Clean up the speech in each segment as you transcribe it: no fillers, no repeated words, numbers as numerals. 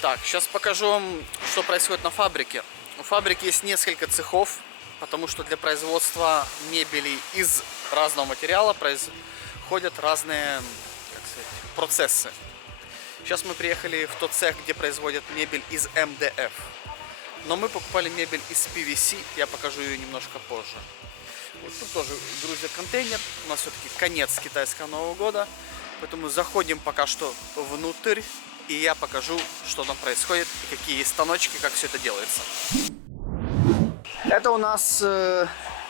Так, сейчас покажу вам, что происходит на фабрике. У фабрики есть несколько цехов, потому что для производства мебели из разного материала происходят разные, как сказать, процессы. Сейчас мы приехали в тот цех, где производят мебель из МДФ. Но мы покупали мебель из PVC, я покажу ее немножко позже. Вот тут тоже грузят контейнер, у нас все-таки конец китайского Нового года, поэтому заходим пока что внутрь, и я покажу, что там происходит, и какие есть станочки, как все это делается. Это у нас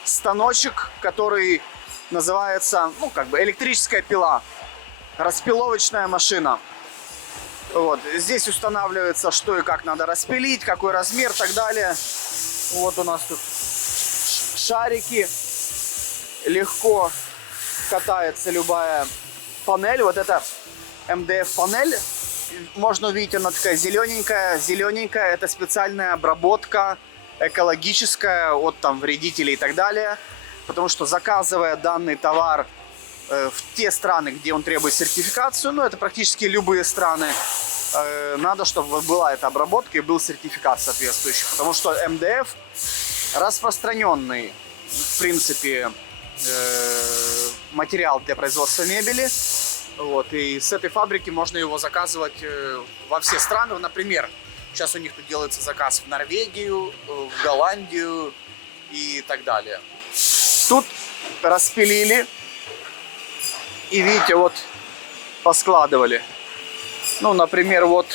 станочек, который называется, электрическая пила, распиловочная машина. Вот. Здесь устанавливается, что и как надо распилить, какой размер и так далее. Вот у нас тут шарики. Легко катается любая панель. Вот это МДФ панель. Можно увидеть, она такая зелененькая. Зелененькая — это специальная обработка экологическая от вредителей и так далее. Потому что, заказывая данный товар в те страны, где он требует сертификацию, это практически любые страны, надо, чтобы была эта обработка и был сертификат соответствующий. Потому что МДФ распространенный, в принципе, материал для производства мебели. Вот, и с этой фабрики можно его заказывать во все страны. Например, сейчас у них тут делается заказ в Норвегию, в Голландию и так далее. Тут распилили. И видите, вот поскладывали. Например, вот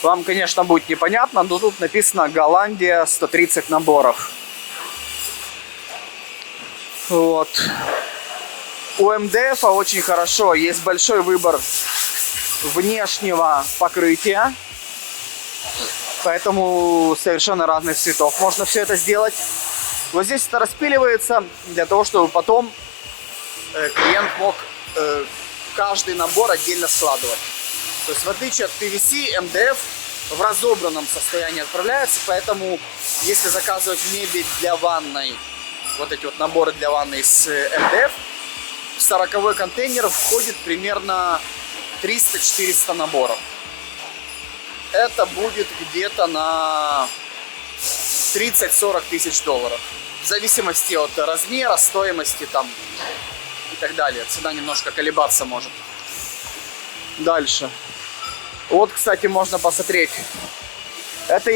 вам, конечно, будет непонятно, но тут написано Голландия, 130 наборов. Вот. У МДФ очень хорошо, есть большой выбор внешнего покрытия. Поэтому совершенно разных цветов можно все это сделать. Вот здесь это распиливается для того, чтобы потом клиент мог каждый набор отдельно складывать. То есть в отличие от PVC, МДФ в разобранном состоянии отправляется, поэтому если заказывать мебель для ванной, вот эти вот наборы для ванной с МДФ, в 40-й контейнер входит примерно 300-400 наборов. Это будет где-то на 30-40 тысяч долларов. В зависимости от размера, стоимости и так далее. Цена немножко колебаться может. Дальше. Вот, кстати, можно посмотреть. Это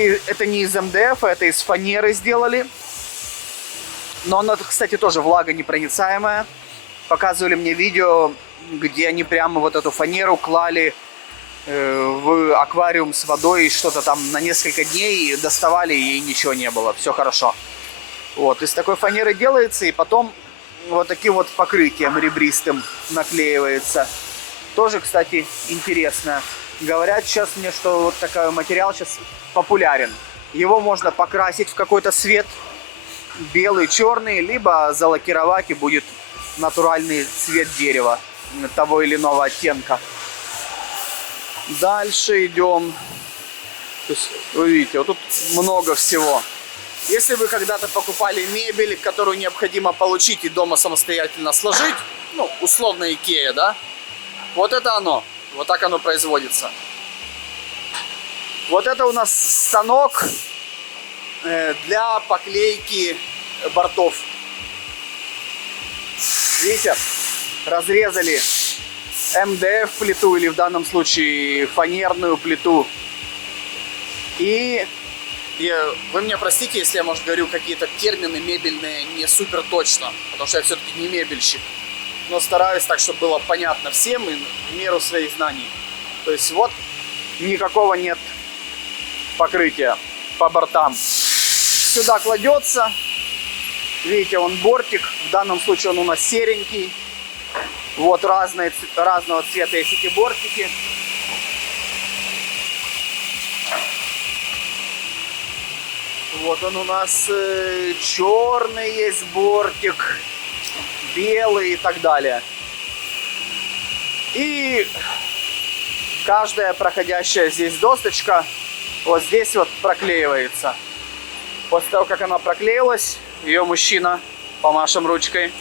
не из МДФ, это из фанеры сделали. Но она, кстати, тоже влагонепроницаемая. Показывали мне видео, где они прямо вот эту фанеру клали в аквариум с водой, что-то там на несколько дней доставали, и ничего не было. Все хорошо. Вот, из такой фанеры делается, и потом вот таким вот покрытием ребристым наклеивается. Тоже, кстати, интересно. Говорят сейчас мне, что вот такой материал сейчас популярен. Его можно покрасить в какой-то цвет, белый, черный, либо залакировать, и будет натуральный цвет дерева того или иного оттенка. Дальше идем. То есть, вы видите, вот тут много всего. Если вы когда-то покупали мебель, которую необходимо получить и дома самостоятельно сложить, условно Икея, да? Вот это оно. Вот так оно производится. Вот это у нас станок для поклейки бортов. Видите, разрезали МДФ плиту, или в данном случае фанерную плиту. И вы меня простите, если я, может, говорю какие-то термины мебельные не супер точно, потому что я все-таки не мебельщик. Но стараюсь так, чтобы было понятно всем и в меру своих знаний. То есть вот никакого нет покрытия по бортам. Сюда кладется. Видите, он бортик. В данном случае он у нас серенький. Вот разного цвета есть эти бортики. Вот он у нас черный есть бортик, белый и так далее. И каждая проходящая здесь досточка вот здесь вот проклеивается. После того, как она проклеилась, ее мужчина, помашем ручкой,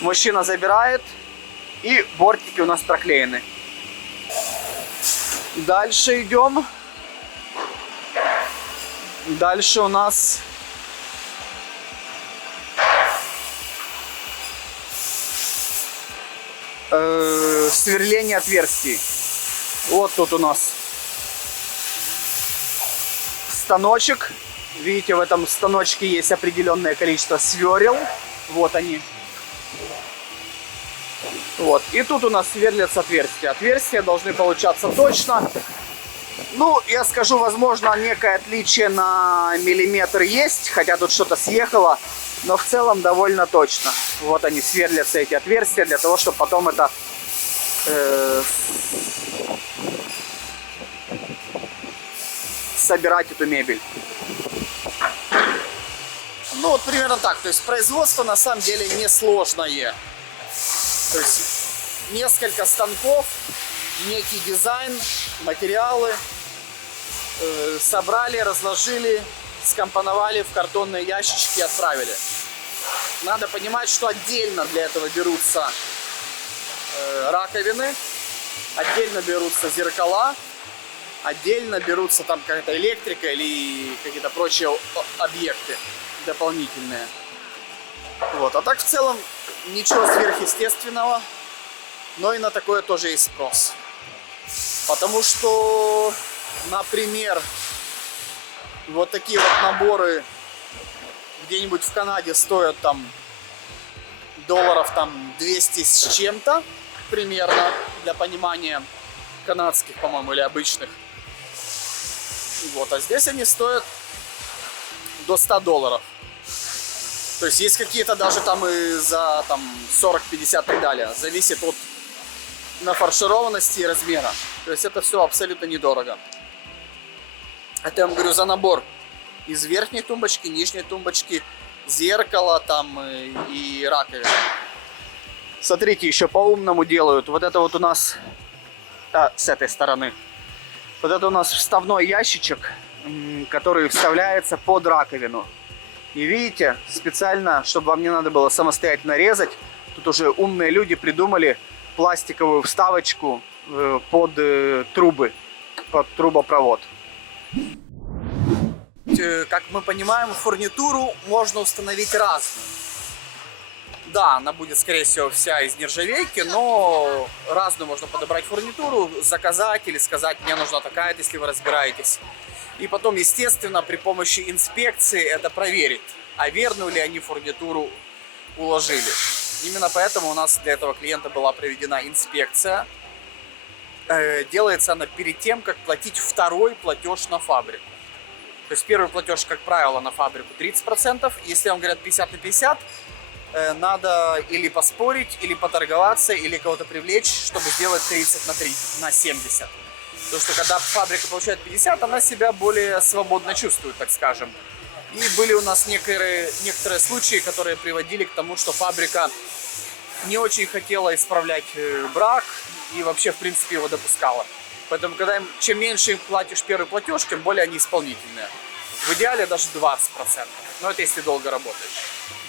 мужчина забирает, и бортики у нас проклеены. Дальше идем. Дальше у нас сверление отверстий. Вот тут у нас станочек. Видите, в этом станочке есть определенное количество сверел. Вот они. Вот. И тут у нас сверлятся отверстия. Отверстия должны получаться точно. Ну, я скажу, возможно, некое отличие на миллиметр есть, хотя тут что-то съехало, но в целом довольно точно. Вот они сверлятся, эти отверстия, для того, чтобы потом это собирать эту мебель. Ну, вот примерно так. То есть производство на самом деле несложное. То есть несколько станков, некий дизайн, материалы собрали, разложили, скомпоновали в картонные ящички и отправили. Надо понимать, что отдельно для этого берутся раковины, отдельно берутся зеркала, отдельно берутся там какая-то электрика или какие-то прочие объекты дополнительные. Вот. А так в целом ничего сверхъестественного, но и на такое тоже есть спрос. Потому что, например, вот такие вот наборы где-нибудь в Канаде стоят там долларов там 200 с чем-то примерно, для понимания, канадских, по-моему, или обычных. Вот, а здесь они стоят до 100 долларов. То есть есть какие-то даже там и за там 40, 50 и так далее. Зависит от нафаршированности и размера. То есть это все абсолютно недорого. Это я вам говорю за набор из верхней тумбочки, нижней тумбочки, зеркала там и раковины. Смотрите, еще по-умному делают. Вот это вот у нас с этой стороны. Вот это у нас вставной ящичек, который вставляется под раковину. И видите, специально, чтобы вам не надо было самостоятельно резать, тут уже умные люди придумали пластиковую вставочку под трубы, под трубопровод. Как мы понимаем, фурнитуру можно установить разную. Да, она будет, скорее всего, вся из нержавейки, но разную можно подобрать фурнитуру, заказать или сказать, мне нужна такая-то, если вы разбираетесь. И потом, естественно, при помощи инспекции это проверить, а верную ли они фурнитуру уложили. Именно поэтому у нас для этого клиента была проведена инспекция. Делается она перед тем, как платить второй платеж на фабрику. То есть первый платеж, как правило, на фабрику 30%. Если вам говорят 50 на 50, надо или поспорить, или поторговаться, или кого-то привлечь, чтобы сделать 30 на 70. Потому что когда фабрика получает 50, она себя более свободно чувствует, так скажем. И были у нас некоторые случаи, которые приводили к тому, что фабрика не очень хотела исправлять брак и вообще, в принципе, его допускала. Поэтому, чем меньше им платишь первый платеж, тем более они исполнительные. В идеале даже 20%. Но это если долго работаешь.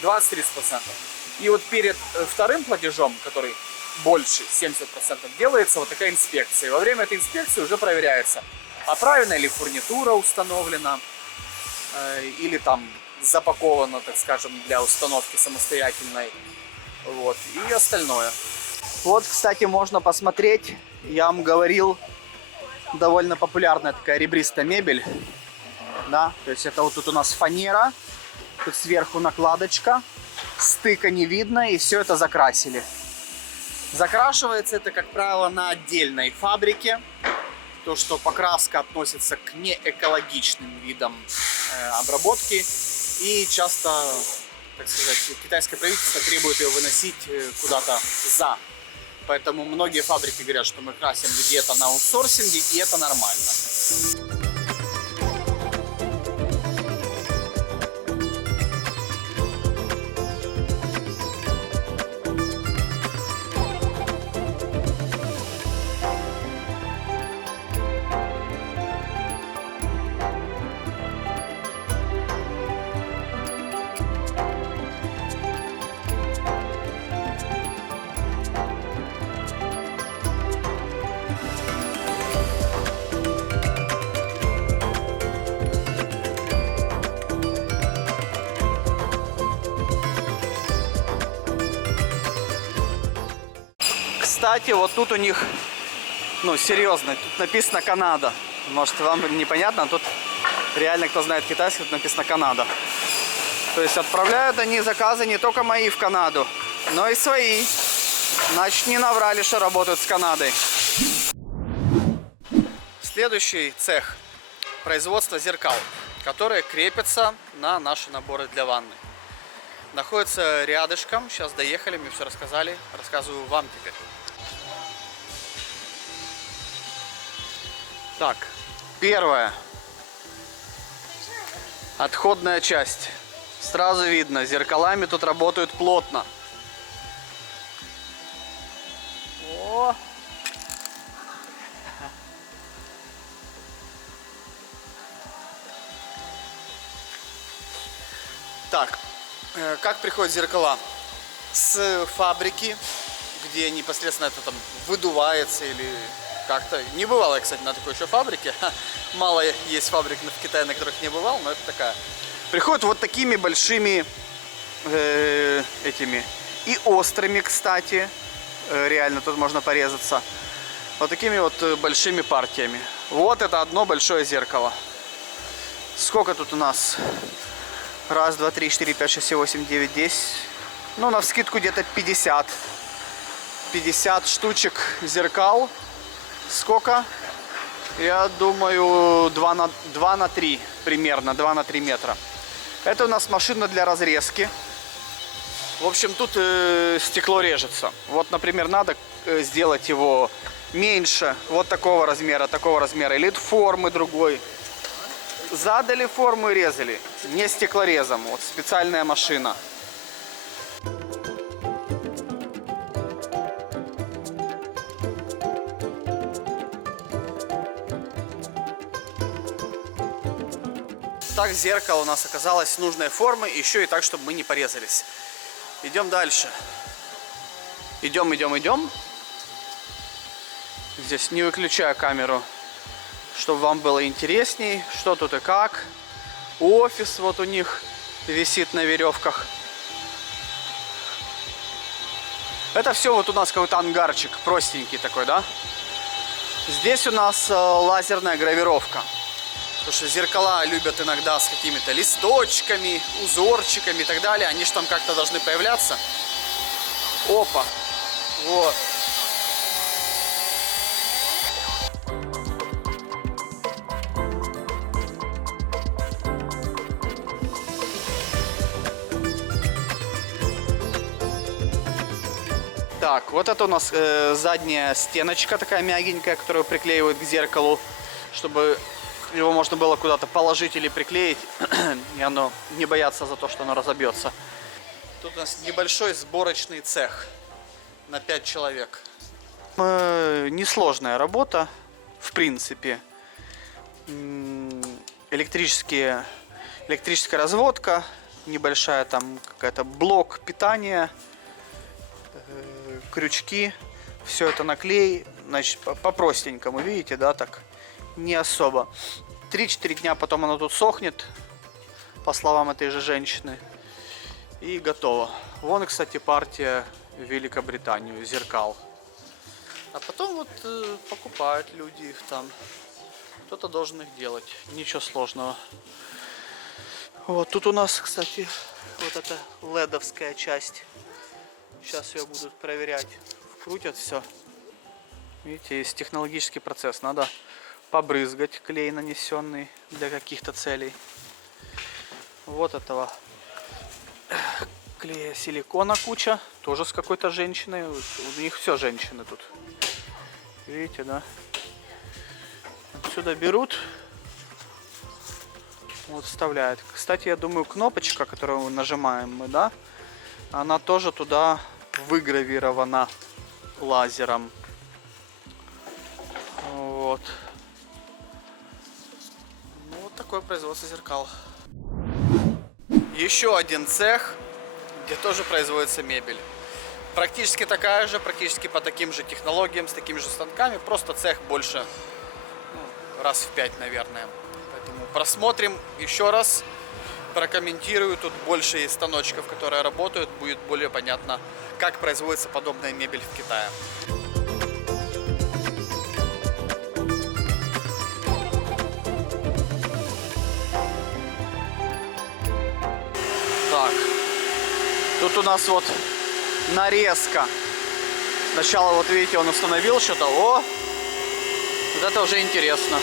20-30%. И вот перед вторым платежом, который больше, 70%, делается вот такая инспекция. И во время этой инспекции уже проверяется, а правильно ли фурнитура установлена, или там запакована, так скажем, для установки самостоятельной. Вот. И остальное. Вот, кстати, можно посмотреть. Я вам говорил, довольно популярная такая ребристая мебель. Да, то есть это вот тут у нас фанера. Тут сверху накладочка. Стыка не видно, и все это закрасили. Закрашивается это, как правило, на отдельной фабрике. То, что покраска относится к неэкологичным видам обработки. И часто, так сказать, китайское правительство требует ее выносить куда-то за. Поэтому многие фабрики говорят, что мы красим где-то на аутсорсинге, и это нормально. кстати, вот тут у них, ну, серьезно, тут написано Канада. Может, вам непонятно, тут реально, кто знает китайский, тут написано Канада. То есть отправляют они заказы не только мои в Канаду, но и свои. Значит, не наврали, что работают с Канадой. Следующий цех – производство зеркал, которые крепятся на наши наборы для ванны. Находится рядышком. Сейчас доехали, мне все рассказали. Рассказываю вам теперь. Так, первое. Отходная часть. Сразу видно, зеркалами тут работают плотно. О! Так, как приходят зеркала? С фабрики, где непосредственно это там выдувается или как-то. Не бывало я, кстати, на такой еще фабрике. Мало есть фабрик в Китае, на которых не бывал, но это такая. Приходят вот такими большими этими и острыми, кстати. Реально тут можно порезаться. Вот такими вот большими партиями. Вот это одно большое зеркало. Сколько тут у нас? Раз, два, три, четыре, пять, шесть, семь, восемь, девять, 10. Ну, навскидку где-то 50. 50 штучек зеркал. Сколько? Я думаю, 2 на 3 примерно, 2 на 3 метра. Это у нас машина для разрезки. В общем, тут стекло режется. Вот, например, надо сделать его меньше, вот такого размера, или формы другой. Задали форму и резали. Не стеклорезом, вот специальная машина. Так зеркало у нас оказалось нужной формы, еще и так, чтобы мы не порезались. Идем дальше. Идем. Здесь не выключаю камеру, чтобы вам было интересней, что тут и как. Офис вот у них висит на веревках. Это все вот у нас какой-то ангарчик, простенький такой, да? Здесь у нас лазерная гравировка. Потому что зеркала любят иногда с какими-то листочками, узорчиками и так далее. Они же там как-то должны появляться. Опа! Вот. Так, вот это у нас задняя стеночка такая мягенькая, которую приклеивают к зеркалу, чтобы его можно было куда-то положить или приклеить, и оно не бояться за то, что оно разобьется. Тут у нас небольшой сборочный цех на 5 человек. Несложная работа, в принципе. Электрическая разводка, небольшая там какая-то блок питания, крючки, все это наклей, значит, по-простенькому, видите, да, так, не особо. 3-4 дня потом оно тут сохнет, по словам этой же женщины, и готово. Вон, кстати, партия в Великобританию зеркал. А потом вот покупают люди их там. Кто-то должен их делать, ничего сложного. Вот тут у нас, кстати, вот эта ледовская часть. Сейчас ее будут проверять. Вкрутят все. Видите, есть технологический процесс. Надо побрызгать клей, нанесенный для каких-то целей. Вот этого клея силикона куча. Тоже с какой-то женщиной. У них все женщины тут. Видите, да? Отсюда берут. Вот вставляют. Кстати, я думаю, кнопочка, которую нажимаем мы, да? Она тоже туда выгравирована лазером. Вот. Ну, вот такое производство зеркал. Еще один цех, где тоже производится мебель. Практически такая же, практически по таким же технологиям, с такими же станками. Просто цех больше, ну, раз в 5, наверное. Поэтому просмотрим еще раз. Прокомментирую, тут больше есть станочков, которые работают, будет более понятно, как производится подобная мебель в Китае. у нас вот нарезка. Сначала, вот видите, он установил что-то. О, вот это уже интересно.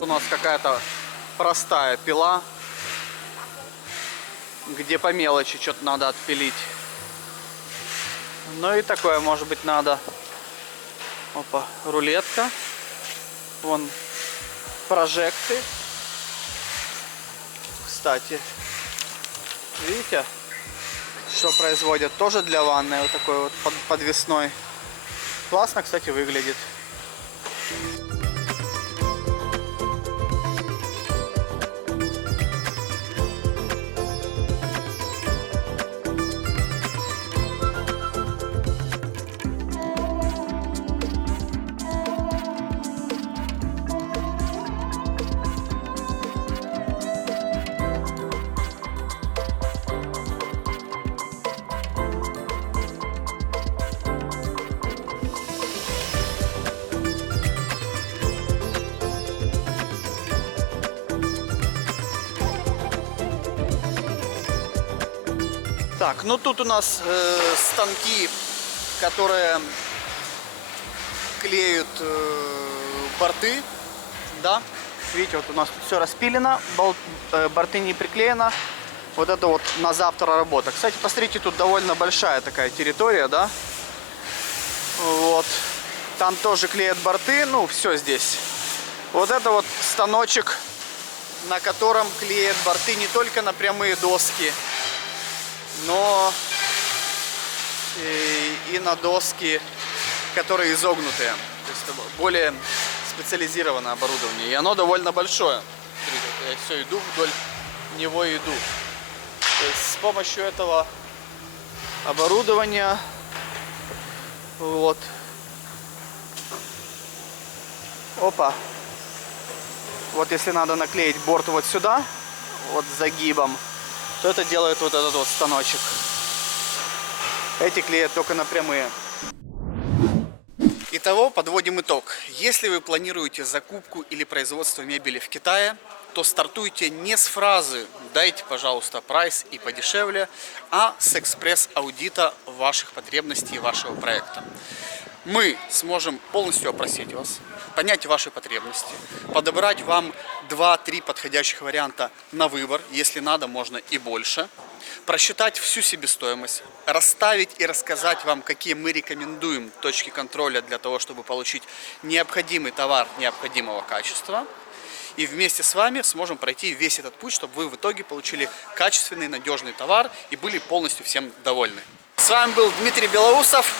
У нас какая-то простая пила, где по мелочи что-то надо отпилить. Ну и такое, может быть, надо. Опа, рулетка. Вон прожекты. Кстати, видите, что производят? Тоже для ванны, вот такой вот подвесной. Классно, кстати, выглядит. Так, ну тут у нас станки, которые клеют борты, да. Видите, вот у нас тут все распилено, борты не приклеено. Вот это вот на завтра работа. Кстати, посмотрите, тут довольно большая такая территория, да. Вот. Там тоже клеят борты, ну все здесь. Вот это вот станочек, на котором клеят борты не только на прямые доски, но и на доски, которые изогнутые. То есть более специализированное оборудование. И оно довольно большое. Я все иду вдоль него иду. То есть с помощью этого оборудования вот. Опа. Вот если надо наклеить борт вот сюда, вот с загибом, то это делает вот этот вот станочек. Эти клеят только на прямые. Итого, подводим итог. Если вы планируете закупку или производство мебели в Китае, то стартуйте не с фразы «дайте, пожалуйста, прайс и подешевле», а с экспресс-аудита ваших потребностей и вашего проекта. Мы сможем полностью опросить вас, понять ваши потребности, подобрать вам 2-3 подходящих варианта на выбор, если надо, можно и больше, просчитать всю себестоимость, расставить и рассказать вам, какие мы рекомендуем точки контроля для того, чтобы получить необходимый товар необходимого качества. И вместе с вами сможем пройти весь этот путь, чтобы вы в итоге получили качественный, надежный товар и были полностью всем довольны. С вами был Дмитрий Белоусов.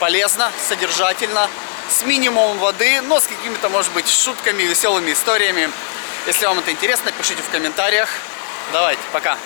Полезно, содержательно, с минимумом воды, но с какими-то, может быть, шутками, веселыми историями. Если вам это интересно, пишите в комментариях. Давайте, пока!